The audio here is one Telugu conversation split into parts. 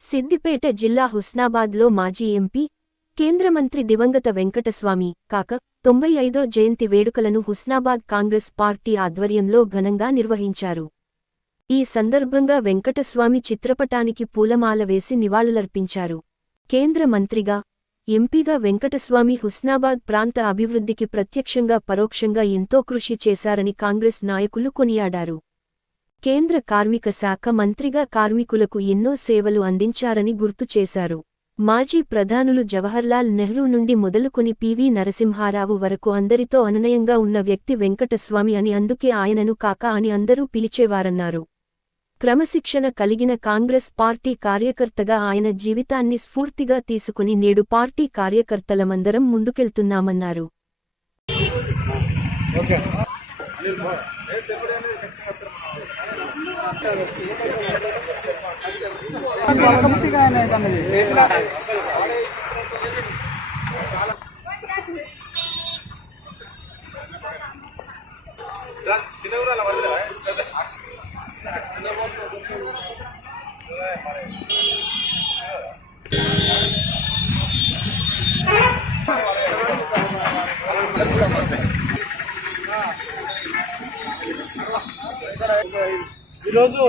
సిద్దిపేట జిల్లా హుస్నాబాద్లో మాజీ ఎంపీ కేంద్ర మంత్రి దివంగత వెంకటస్వామి కాక తొంభై ఐదో జయంతి వేడుకలను హుస్నాబాద్ కాంగ్రెస్ పార్టీ ఆధ్వర్యంలో ఘనంగా నిర్వహించారు. ఈ సందర్భంగా వెంకటస్వామి చిత్రపటానికి పూలమాల వేసి నివాళులర్పించారు. కేంద్ర మంత్రిగా ఎంపీగా వెంకటస్వామి హుస్నాబాద్ ప్రాంత అభివృద్ధికి ప్రత్యక్షంగా పరోక్షంగా ఎంతో కృషి చేశారని కాంగ్రెస్ నాయకులు కొనియాడారు. కేంద్ర కార్మిక శాఖ మంత్రిగా కార్మికులకు ఎన్నో సేవలు అందించారని గుర్తు చేశారు. మాజీ ప్రధానులు జవహర్లాల్ నెహ్రూ నుండి మొదలుకొని పివి నరసింహారావు వరకు అందరితో అనునయంగా ఉన్న వ్యక్తి వెంకటస్వామి అని అందుకే ఆయనను కాకా అని అందరూ పిలిచేవారన్నారు. క్రమశిక్షణ కలిగిన కాంగ్రెస్ పార్టీ కార్యకర్తగా ఆయన జీవితాన్ని స్ఫూర్తిగా తీసుకుని నేడు పార్టీ కార్యకర్తలమందరం ముందుకెళ్తున్నామన్నారు. ఈరోజు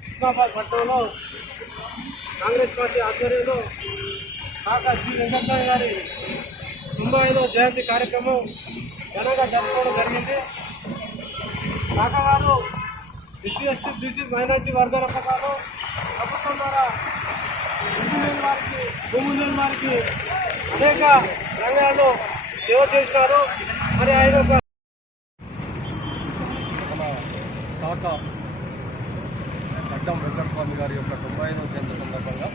హుస్నాబాద్ పట్టణంలో కాంగ్రెస్ పార్టీ ఆధ్వర్యంలో కాకా జి వెంకటరావు గారి తొంభై జయంతి కార్యక్రమం ఘనంగా జరుపుకోవడం జరిగింది. కాకా గారు ఎస్సీ ఎస్టీ బీసీ మైనార్టీ వర్గాల ప్రకారం ప్రభుత్వం ద్వారా ఇంజనీర్ వారికి భూముల వారికి అనేక రంగాల్లో సేవ చేసినారు. మరి ఆయన ఒక మన తాత గడ్డం వెంకటస్వామి గారి యొక్క తొంభై ఐదవ జయంతి సందర్భంగా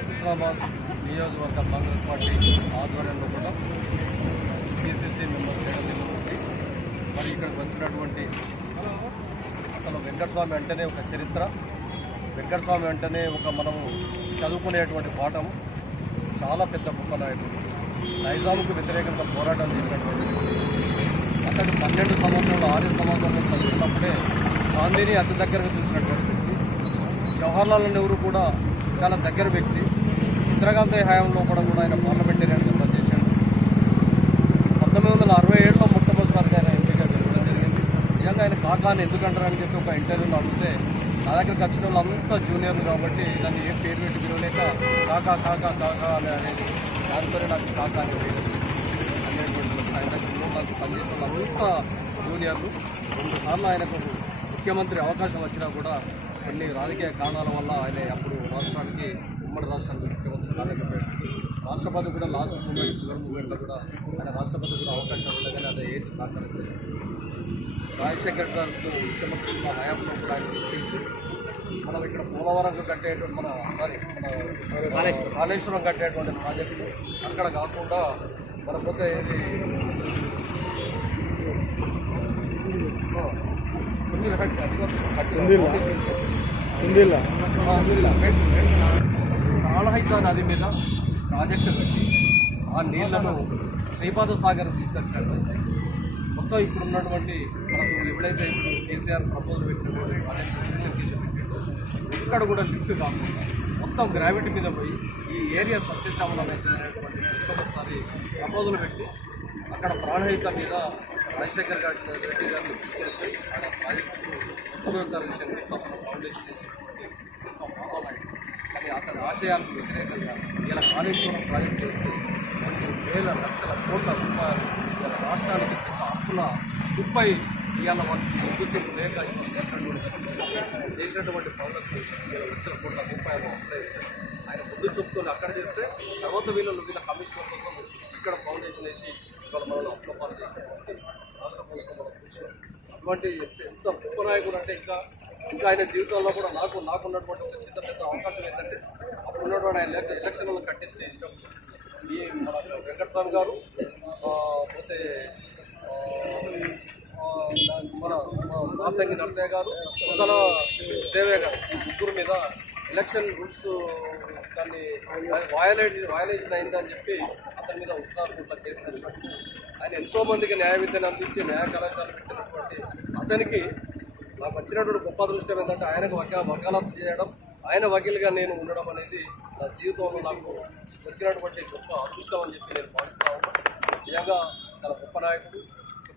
హుస్నాబాద్ నియోజకవర్గ కాంగ్రెస్ పార్టీ ఆధ్వర్యంలో కూడా పిసిసి మెంబర్ చేయడం జరుగుతుంది మరి ఇక్కడికి వచ్చినటువంటి అసలు వెంకటస్వామి అంటేనే ఒక చరిత్ర. వెంకటస్వామి అంటేనే ఒక మనము చదువుకునేటువంటి పాఠం. చాలా పెద్ద గొప్ప నాయకుడు. నైజాముకు వ్యతిరేకంగా పోరాటం చేసినటువంటి అతడు పన్నెండు సంవత్సరాలు ఆర్య సమాజంలో చదువుకున్నప్పుడే గాంధీని అతి దగ్గరగా చూసినటువంటి వ్యక్తి. జవహర్లాల్ నెహ్రూ కూడా చాలా దగ్గర వ్యక్తి. ఇందిరాగాంధీ హయాంలో కూడా కూడా ఆయన పార్లమెంటేరియన్గా పనిచేశాడు పంతొమ్మిది వందల అరవై ఏడులో మొట్టమొదటిసారిగా ఆయన ఎంపీగా గెలవడం జరిగింది నాగాన్ ఆయన అని ఎందుకంటారని చెప్పి ఒక ఇంటర్వ్యూలో అడిగితే నా దగ్గరికి వచ్చిన వాళ్ళంతా జూనియర్లు కాబట్టి దాన్ని ఏ పేరు పెట్టి పిలవలేక కాకా కాకా కాకా అని అనేది దానిపై నాకు కాకా అని పేరు అనేటువంటి ఆయన నాకు పనిచేసిన వాళ్ళంతా జూనియర్లు రెండు సార్లు ఆయనకు ముఖ్యమంత్రి అవకాశం వచ్చినా కూడా కొన్ని రాజకీయ కారణాల వల్ల ఆయన అప్పుడు రాష్ట్రానికి ఉమ్మడి రాష్ట్రానికి ముఖ్యమంత్రి కాలేకపోయాడు రాష్ట్రపతి కూడా లాస్ట్ మూమెంట్ చివరి మూమెంట్లో కూడా ఆయన రాష్ట్రపతి కూడా అవకాశం ఉండగానే అదే ఏంటి సహకరించలేదు రాజశేఖర్ గారితో ముఖ్యమంత్రి హయాంలో గుర్తించి మనం ఇక్కడ పోలవరం కట్టేటువంటి మన సారీ మన కాళేశ్వరం. కట్టేటువంటి ప్రాజెక్టు అక్కడ కాకుండా మన పోతే హిందీలో కాళహైతా నది మీద ప్రాజెక్టు పెట్టి ఆ నీళ్ళను శ్రీపాద సాగర్ తీసుకొచ్చినట్లయితే మొత్తం ఇప్పుడు ఉన్నటువంటి మనకు ఎప్పుడైతే ఇప్పుడు కేసీఆర్ ప్రపోజల్ పెట్టినటువంటి ఇక్కడ కూడా లిఫ్ట్ కాకుండా మొత్తం గ్రావిటీ మీద పోయి ఈ ఏరియా సస్యశ్యామలం అయినటువంటి ఒకసారి ప్రపోజల్ పెట్టి అక్కడ ప్రాణహిత మీద రాజశేఖర్ గారి రెడ్డి గారిని తీసుకెళ్తే అక్కడ ప్రాజెక్టు ఉపయోగకర విషయంలో మన ఫౌండేషన్ చేసినటువంటి ఒక కానీ అతని ఆశయాలకు వ్యతిరేకంగా ఇలా కాళేశ్వరం ప్రాజెక్టు చేస్తే కొన్ని వేల లక్షల కోట్ల రూపాయలు ఇలా రాష్ట్రానికి మార్పుల ముప్పై ఇవాళ వాళ్ళకి గుర్తింపు లేక చేసినటువంటి చేసినటువంటి పనులకు వేల లక్షల కోట్ల ఆయన ముందు చూపుకొని అక్కడ చేస్తే తర్వాత వీళ్ళు వీళ్ళ కమిషనర్ కోసం ఇక్కడ ఫౌండేషన్ వేసి ఇవాళ మనల్ని అప్పుల పాలు చేసినటువంటి రాష్ట్ర ప్రభుత్వం మనం చూసాం అటువంటి ఎంత గొప్ప నాయకుడు అంటే ఇంకా ఇంకా ఆయన జీవితంలో కూడా నాకు నాకున్నటువంటి ఒక చిన్న పెద్ద అవకాశం ఏంటంటే అప్పుడు ఉన్నటువంటి ఆయన లేక ఎలక్షన్లను కంటెస్ట్ చేసినప్పుడు ఈ మన వెంకటస్వామి గారు పోతే మన మాతంగి నరసయ్య గారు ఒకల దేవయ్య గారు ఈ ముగ్గురు మీద ఎలక్షన్ రూల్స్ దాన్ని వయలేట్ వయలేషన్ అయిందని చెప్పి అతని మీద ఉత్తరాలు కేసు ఆయన ఎంతోమందికి న్యాయ విద్యను అందించి న్యాయ కళాశాల పెట్టినటువంటి అతనికి నాకు వచ్చినటువంటి గొప్ప అదృష్టం ఏంటంటే ఆయనకు వకా వకాలత్ చేయడం ఆయన వకీలుగా నేను ఉండడం అనేది నా జీవితంలో నాకు దొరికినటువంటి గొప్ప అదృష్టం అని చెప్పి నేను భావిస్తా ఉన్నాను. నిజంగా చాలా గొప్ప నాయకుడు.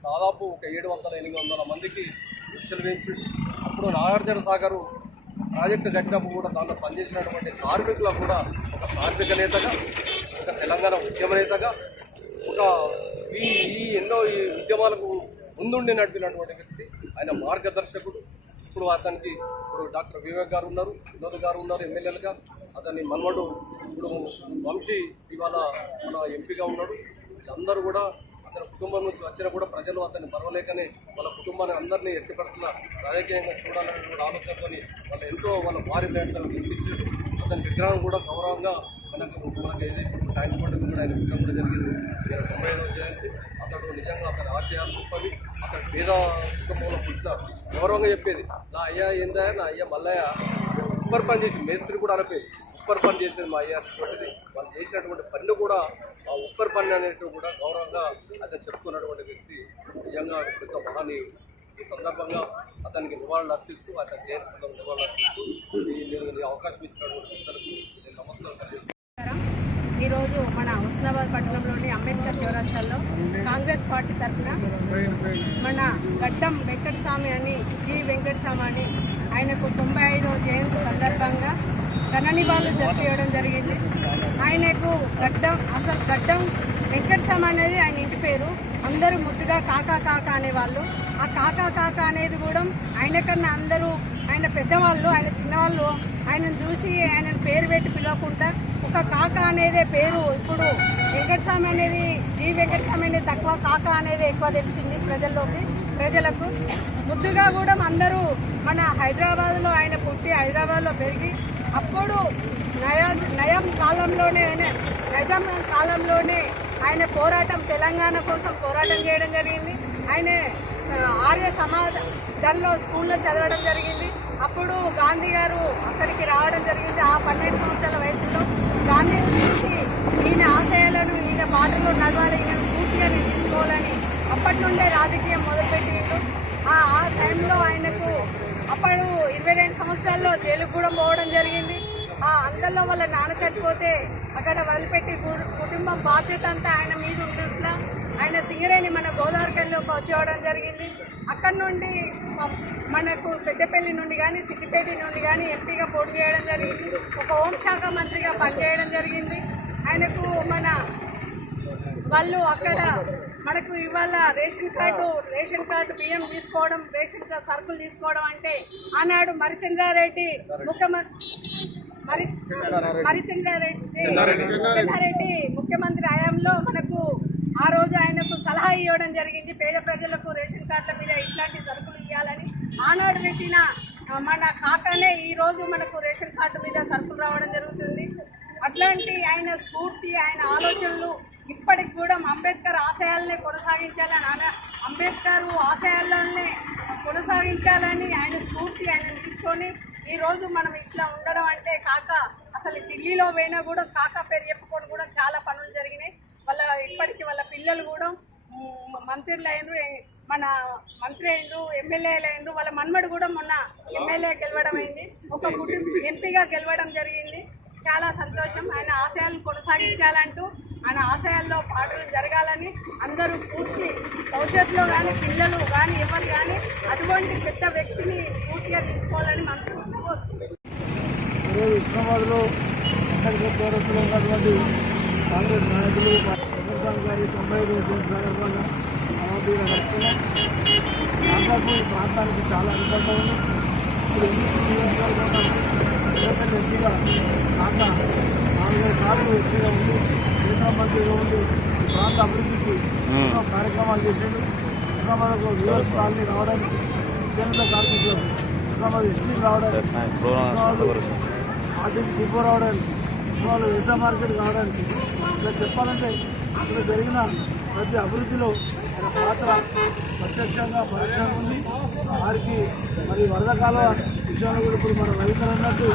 దాదాపు ఒక ఏడు వందల ఎనిమిది వందల మందికి శిక్షలు వేయించి అప్పుడు నాగార్జున సాగరు ప్రాజెక్టు కట్టినప్పుడు కూడా దాంట్లో పనిచేసినటువంటి కార్మికులకు కూడా ఒక కార్మిక నేతగా ఒక తెలంగాణ ఉద్యమ నేతగా ఒక ఈ ఈ ఎన్నో ఈ ఉద్యమాలకు ముందుండి నడిపినటువంటి వ్యక్తి ఆయన మార్గదర్శకుడు. ఇప్పుడు అతనికి ఇప్పుడు డాక్టర్ వివేక్ గారు ఉన్నారు వినోద్ గారు ఉన్నారు ఎమ్మెల్యేలుగా. అతని మన్మడు ఇప్పుడు వంశీ ఇవాళ మన ఎంపీగా ఉన్నాడు. వీళ్ళందరూ కూడా అతని కుటుంబం నుంచి వచ్చినా కూడా ప్రజలు అతన్ని మరవలేకనే వాళ్ళ కుటుంబాన్ని అందరినీ ఎత్తిపడుతున్న రాజకీయంగా చూడాలనే కూడా ఆలోచనతో వాళ్ళు ఎంతో వాళ్ళ భారీ ప్రయత్నాలు గుర్తించారు అతని విగ్రహం కూడా గౌరవంగా మనకు మనకి ఏది ట్యాంక్ కూడా ఆయన విగ్రహం కూడా జరిగింది. నేను తొంభై ఐదవ జయంతి. అతడు నిజంగా అతని ఆశయాలు గొప్పవి అతని పేద కుటుంబంలో పుట్టిన గౌరవంగా చెప్పేది. నా అయ్యా ఏందా? నా అయ్యా మల్లయ్య. ఉప్పర్ పని చేసి మేస్త్రి కూడా అనిపోయింది ఉప్పర్ పని చేసేది మా అయ్యా వాళ్ళు చేసినటువంటి పనిని కూడా ఆ ఉప్పర్ పని అనేటివి కూడా గౌరవంగా అతను చెప్పుకున్నటువంటి వ్యక్తి నిజంగా పెద్ద మహానీయుడు. ఈ సందర్భంగా అతనికి నివాళులు అర్పిస్తూ అతని జయంతి నివాళులు అర్పిస్తూ నేను అవకాశం ఇచ్చినటువంటి వ్యక్తులకు నేను నమస్కారం కలిగి ఈరోజు మన హుస్నాబాద్ పట్టణంలోని అంబేద్కర్ చౌరస్తాలో కాంగ్రెస్ పార్టీ తరఫున మన గడ్డం వెంకటస్వామి అని జి వెంకటస్వామి అని ఆయనకు తొంభై ఐదవ జయంతి సందర్భంగా ఘననివాళులు జరిపించడం జరిగింది. ఆయనకు గడ్డం అసలు గడ్డం వెంకటస్వామి అనేది ఆయన ఇంటి పేరు. అందరూ ముద్దుగా కాకా కాకా అనేవాళ్ళు ఆ కాకా కాకా అనేది కూడా ఆయన కన్నా అందరూ ఆయన పెద్దవాళ్ళు ఆయన చిన్నవాళ్ళు ఆయనను చూసి ఆయన పేరు పెట్టి పిలవకుండా ఒక కాక అనేదే పేరు ఇప్పుడు వెంకటస్వామి అనేది జీ వెంకటస్వామి అనేది తక్కువ కాక అనేది ఎక్కువ తెలిసింది ప్రజల్లోకి ప్రజలకు. ముద్దుగా కూడా అందరూ మన హైదరాబాద్లో ఆయన పుట్టి హైదరాబాద్లో పెరిగి అప్పుడు నయా నయం కాలంలోనే ఆయన నిజాం కాలంలోనే ఆయన పోరాటం తెలంగాణ కోసం పోరాటం చేయడం జరిగింది. ఆయన ఆర్య సమాజంలో స్కూల్లో చదవడం జరిగింది. అప్పుడు గాంధీ గారు అక్కడికి రావడం జరిగింది ఆ పన్నెండు సంవత్సరాల వయసులో. గాంధీ గురించి ఈయన ఆశయాలను ఈయన బాటలో నడవాలి ఈయన స్ఫూర్తిగా తీసుకోవాలని అప్పటి నుండే రాజకీయం మొదలుపెట్టి ఆ టైంలో ఆయనకు అప్పుడు ఇరవై రెండు సంవత్సరాల్లో జైలుకు కూడా పోవడం జరిగింది. ఆ అందరిలో వాళ్ళ నాన్న చనిపోతే అక్కడ వదిలిపెట్టి కుటుంబం బాధ్యత అంతా ఆయన మీద ఉంటుట్లా ఆయన సింగరేణి మన గోదావరికల్లోకి వచ్చేవడం జరిగింది. అక్కడ నుండి మనకు పెద్దపల్లి నుండి కానీ సిద్దిపేట నుండి కానీ ఎంపీగా పోటీ చేయడం జరిగింది. ఒక హోంశాఖ మంత్రిగా పనిచేయడం జరిగింది. ఆయనకు మన వాళ్ళు అక్కడ మనకు ఇవాళ రేషన్ కార్డు రేషన్ కార్డు బియ్యం తీసుకోవడం రేషన్ కార్డు సరుకులు తీసుకోవడం అంటే ఆనాడు మరిచంద్రారెడ్డి ముఖ్యమంత్రి మరి మరిచంద్రారెడ్డి ముఖ్యమంత్రి హయాంలో మనకు ఆ రోజు ఆయనకు సలహా ఇవ్వడం జరిగింది. పేద ప్రజలకు రేషన్ కార్డుల మీద ఇట్లాంటి సరుకులు ఇవ్వాలని ఆనాడు పెట్టిన మన కాకనే ఈ రోజు మనకు రేషన్ కార్డు మీద సరుకులు రావడం జరుగుతుంది. అట్లాంటి ఆయన స్ఫూర్తి ఆయన ఆలోచనలు ఇప్పటికి కూడా అంబేద్కర్ ఆశయాలనే కొనసాగించాలని ఆయన అంబేద్కర్ ఆశయాలనే కొనసాగించాలని ఆయన స్ఫూర్తి ఆయన తీసుకొని ఈరోజు మనం ఇట్లా ఉండడం అంటే కాక అసలు ఢిల్లీలో పోయినా కూడా కాక పేరు చెప్పుకొని కూడా చాలా పనులు జరిగినాయి. వాళ్ళ ఇప్పటికీ వాళ్ళ పిల్లలు కూడా మంత్రులు అయినరు మన మంత్రి అయినరు ఎమ్మెల్యేలు అయినరు వాళ్ళ మన్మడు కూడా మొన్న ఎమ్మెల్యే గెలవడం అయింది. ఒక కుటుంబ ఎంపీగా గెలవడం జరిగింది. చాలా సంతోషం. ఆయన ఆశయాలను కొనసాగించాలంటూ ఆయన ఆశయాలు పాటలు జరగాలని అందరూ పూర్తి భవిష్యత్తులో కానీ పిల్లలు కానీ ఎవరు కానీ అటువంటి పెద్ద వ్యక్తిని పూర్తిగా తీసుకోవాలని మనస్ఫూర్తిగా కోరుకుంటున్నాను ఈరోజు ఇస్లామాబాద్లో అంబేద్కర్ ఉన్నటువంటి కాంగ్రెస్ నాయకులు చంద్రబాబు గారి తొంభై ఐదు సందర్భంగా అమోదీగా నడుస్తున్నాం దాదాపు ఈ ప్రాంతానికి చాలా అనుబంధం ఉంది. ఇప్పుడు ఇంగ్లీష్ నియోజకవర్గంలో లోకల్ ఎంపీగా కాక నాలుగైదు సార్లు ఎంపీగా ఉంది మంత్రిగా ఉండి ప్రాంత అభివృద్ధికి ఎన్నో కార్యక్రమాలు చేశాడు ఇస్లామాబాద్కు రివర్స్ కాలనీ రావడానికి కేంద్ర కార్మికులకు ఇస్లామాబాద్ ఎస్పీ రావడానికి ఆర్టీసీ డిపో రావడానికి ఇస్లామాబాద్ వ్యవసాయ మార్కెట్ రావడానికి. ఇలా చెప్పాలంటే ఇక్కడ జరిగిన ప్రతి అభివృద్ధిలో పాత్ర ప్రత్యక్షంగా పరోక్షంగా ఉంది. వారికి మరి వరద కాలువ విషయంలో కూడా ఇప్పుడు మన రవికర్ అన్నట్టు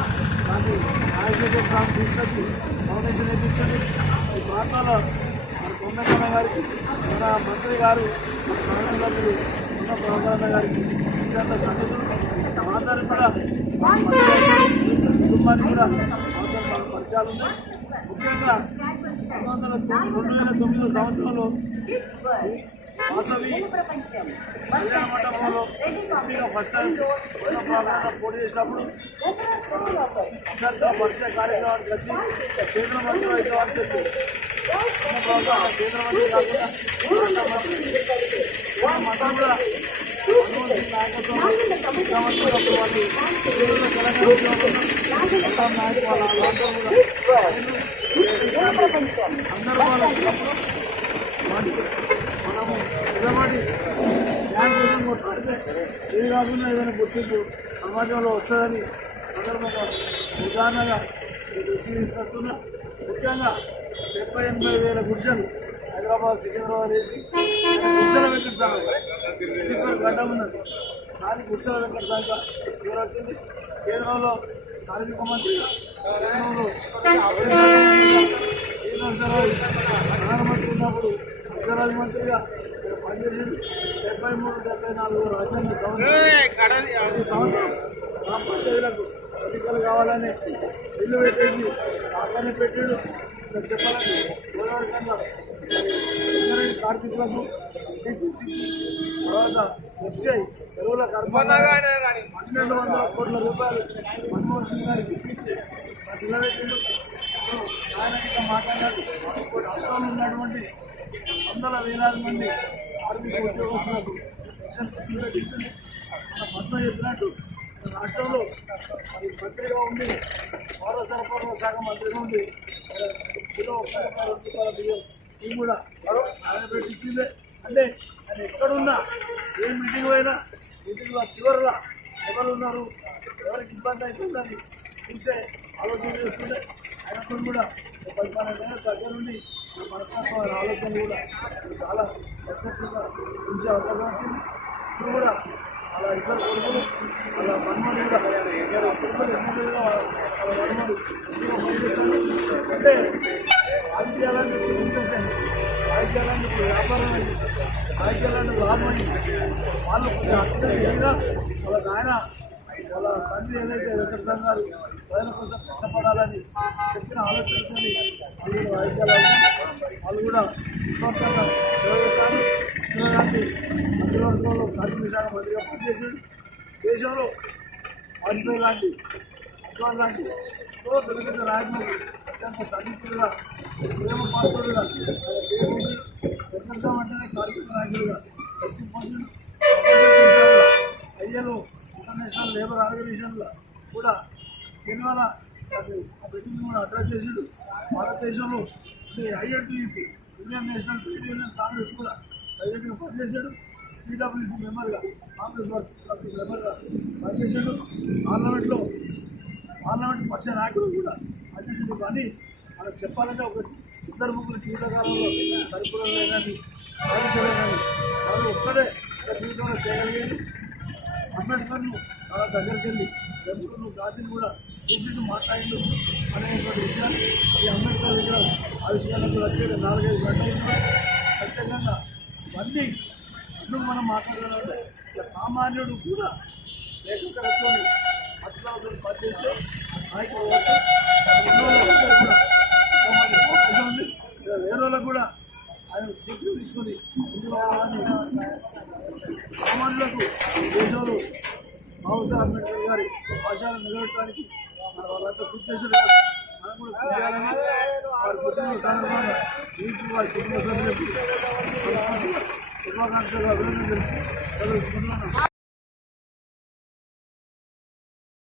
దాన్ని రాజశేఖర్ స్వామి తీసుకొచ్చి ఫౌండేషన్ వేయించండి ఈ ప్రాంతంలో మన కొండకన్న గారికి మన మంత్రి గారు మన సాగర్ ఉన్న ప్రాంతాల గారికి ఇతర సన్నిధులు అందరికీ కూడా కుటుంబానికి కూడా అవతల మాకు పరిచయాలు ఉన్నాయి. ముఖ్యంగా రెండు వందల రెండు వేల తొమ్మిదో సంవత్సరంలో వాసవి కళ్యాణ మండపంలో ఎంపీగా ఫస్ట్ టైం ఉన్న ప్రాంతంలో పోటీ చేసినప్పుడు అందరితో పరిచయ కార్యక్రమానికి వచ్చి కేంద్ర మంత్రి అయితే అని చెప్పి ఉన్న ప్రాంతంలో కేంద్ర మంత్రి కాకుండా రాష్ట్ర మంత్రి ఉన్న మంత్రి కూడా మన్మోహన్ కొట్లాడితే ఏది కాకుండా ఏదైనా గుర్తింపు సమాజంలో వస్తుందని సందర్భంగా ఉదాహరణగా దృష్టి తీసుకొస్తున్నా ముఖ్యంగా డెబ్బై ఎనభై వేల గుర్జలు హైదరాబాద్ సికింద్రాబాద్ వేసి గుర్జల వెంకట సాగు గడ్డ ఉన్నది. దానికి గుర్జల వెంకట సాగు పేరు వచ్చింది? కేంద్రంలో కార్మిక మంత్రిగా కేంద్రంలో ప్రధానమంత్రి ఉన్నప్పుడు గుజరాత్ మంత్రిగా పనిచేసింది డెబ్బై మూడు డెబ్బై నాలుగు రాజ్యాంగ సంవత్సరం ప్రతి సంవత్సరం మా పంచాయతీలకు ఎన్నికలు కావాలని బిల్లు పెట్టింది. పక్కనే పెట్టాడు. చెప్పాలంటే గోదావరి కన్నా కార్మికులకు తర్వాత వచ్చాయి. ఎరువుల కర్మాగారం పన్నెండు వందల కోట్ల రూపాయలు మన్మోహన్ సింగ్ గారికి ఇప్పించి నిలబెట్టిండు ఆయన ఇంకా మాట్లాడారు రాష్ట్రంలో ఉన్నటువంటి వందల వేలాది మంది కార్మిక ఉద్యోగస్తులకు పెన్షన్ స్కీమ్ పద్మ చెప్పినట్టు మన రాష్ట్రంలో మరి మంత్రిగా ఉండి పౌర సరఫరాల శాఖ మంత్రిగా ఉండి మరి కిలో ఒక్క రూపాయల బియ్యం ఇవి కూడా ఆయన పెట్టించిందే అంటే ఆయన ఎక్కడున్నా ఏ మీటింగ్ పోయినా మీటింగ్లో చివరిలో ఎవరు ఉన్నారు ఎవరికి ఇబ్బంది అవుతుందని చూసే ఆలోచన చేస్తుంటే ఆయనతో కూడా ఒక పది పన్నెండు ఏళ్ళ దగ్గర నుండి మనస్తత్వం ఆలోచన కూడా చాలా ప్రత్యక్షంగా చూసే అవకాశం వచ్చింది ఇప్పుడు కూడా అలా ఇద్దరు కొడుకులు అలా మన్మడు కూడా ఇద్దరు కొడుకులు ఎమ్మెల్యేలుగా వాళ్ళ మన్మడు ఎక్కువ పనిచేస్తారు అంటే రాజకీయాలన్నీ ఇప్పుడు బిజినెస్ అయింది రాజకీయాలన్నీ ఇప్పుడు వ్యాపారం అయింది రాజకీయాలన్నీ లాభం అయింది వాళ్ళు కొంచెం అర్థం ఎదిగినా వాళ్ళ నాయన వాళ్ళ తండ్రి ఏదైతే వెంకటసారి గారు ప్రజల కోసం కష్టపడాలని చెప్పిన ఆలోచనతో వాళ్ళు రాజకీయాలు వాళ్ళు కూడా విశ్వాసంగా నిర్వహిస్తారు ఇలాంటి కార్మిక శాఖ మంత్రిగా పనిచేసాడు దేశంలో వాజ్పేయి లాంటి అద్వాన్ లాంటి ఎంతో పెద్ద పెద్ద అత్యంత సన్నిహితులుగా ప్రేమ పాత్రులుగా ఆయన పేరు అంటేనే కార్మిక నాయకులుగా ప్రతి పొందిన ఐఎల్ఓ ఇంటర్నేషనల్ లేబర్ ఆర్గనైజేషన్లో కూడా దీనివల్ల ఆ మీటింగ్ కూడా అడ్రస్ చేసాడు. భారతదేశంలో INTC Indian national trade union congress కూడా డైరెక్ట్గా పనిచేశాడు సిడబ్ల్యూసీ మెంబర్గా కాంగ్రెస్ పార్టీ మెంబర్గా పనిచేశాడు పార్లమెంట్లో పార్లమెంట్ పక్ష నాయకులు కూడా అన్నింటికి పని మనకు చెప్పాలంటే ఒక ఇద్దరు ముగ్గురు జీవితకాలంలో సరిపడం లేదని కానీ వాళ్ళు ఒక్కడే ఒక జీవితంలో చేయగలిగాడు. అంబేద్కర్ను చాలా దగ్గరికి వెళ్ళి ఎప్పుడు గాంధీని కూడా చూసి మాట్లాడిండు. అనేటువంటి విషయాలు ఈ అంబేద్కర్ విగ్రహం ఆ విషయాలకు వచ్చే నాలుగైదు గంటలు కూడా ప్రత్యేకంగా ఇవన్నీ ఎందుకు మనం మాట్లాడాలంటే ఇక సామాన్యుడు కూడా లేఖకులతో మతలతో పనిచేస్తే ఆ కూడా వేరే వాళ్ళకు కూడా ఆయన స్ఫూర్తి తీసుకొని ఇందులో సామాన్యులకు ఈ దేశంలో బాబాసాహెబ్ అంబేద్కర్ గారి ఆశయాలను నిలబెట్టడానికి మన వాళ్ళంతా కృషి చేశారు మనం కూడా కృషి చేయాలని వారి పుట్టిన సందర్భంగా మీకు వారి కుటుంబ సభ్యులకు శుభాకాంక్షలు అభివృద్ధి తెలిసి తెలుసుకుంటున్నాను